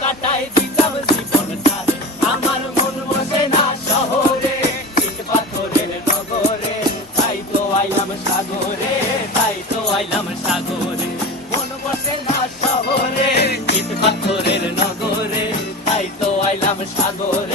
কাটাই দিতাম জীবনটারে। আমার মন বসে না শহরে, ইট পাথরের নগরে, তাই তো আইলাম সাগরে, তাই তো আইলাম সাগরে। মন বসে না শহরে, ইট পাথরের নগরে, তাই তো আইলাম সাগরে।